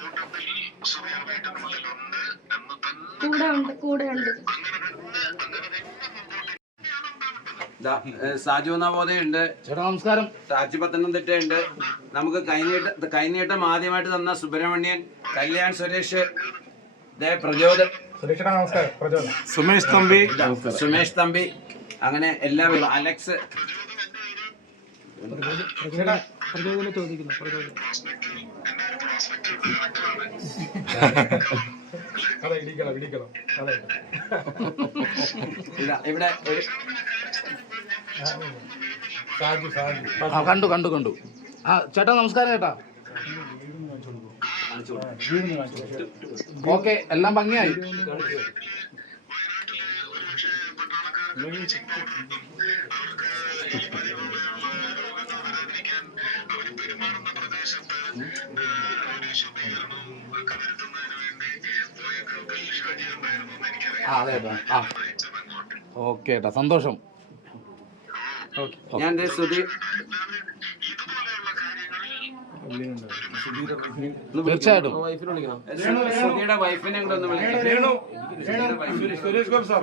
കൂട്ടത്തിൽ എന്ന് തന്നെ കൂടെ ഉണ്ട് കൂടെ ഉണ്ട് അങ്ങനെ തന്നെ അങ്ങനെ തന്നെ സാജു നവോദയുണ്ട് ചേട്ടാ നമസ്കാരം പത്തനംതിട്ടയുണ്ട്. നമുക്ക് കൈനീട്ട കൈനീട്ടം ആദ്യമായിട്ട് തന്ന സുബ്രഹ്മണ്യൻ കല്യാൺ സുരേഷ് പ്രചോദൻ. സുമേഷ് തമ്പി. സുമേഷ് തമ്പി അങ്ങനെ എല്ലാവരും അലക്സ്. ചോദിക്കുന്നു പ്രചോദനം. അതെ ഇടിക്കണം ഇടിക്കണം. അതെ ഇതാ ഇവിടെ ഒരു സാജു സാജു. ആ കണ്ടു കണ്ടു കണ്ടു. ആ ചേട്ടാ നമസ്കാരം ചേട്ടാ. ഓക്കെ എല്ലാം ഭംഗിയായി. ഒരു ശുദ്ധീകരണവും ഒക്കെ വരുത്തുന്നതിന് വേണ്ടി പോയ ഷാജി ഉണ്ടായിരുന്നു എന്ന് എനിക്കറിയാം അതെ ചേട്ടാ ആ ഓക്കെ ഏട്ടാ സന്തോഷം ഞാൻ ദേ സുധീർ ഇതുപോലെയുള്ള കാര്യങ്ങളിൽ തീർച്ചയായിട്ടും സുധിയുടെ വൈഫിനെ കൂടെ ഒന്ന് വിളിക്കാം സുധിയുടെ സുരേഷ് ഗോപി സാർ